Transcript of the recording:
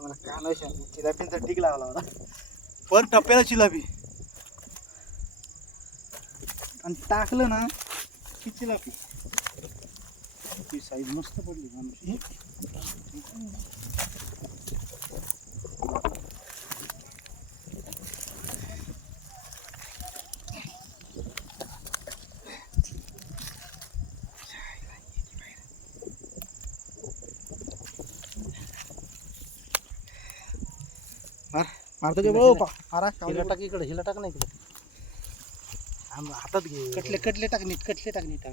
मला कान चिलापींचा टीक लागला होता पर टप्प्याला चिलापी आणि टाकलं ना की चिलापी. ती साईज मस्त पडली आमची. मारतो की भाऊ मारा. हिला टाक इकडे, हिला टाक ना इकडे. हातात घे. कटले कटले टाक नीट, कटले टाक नीट.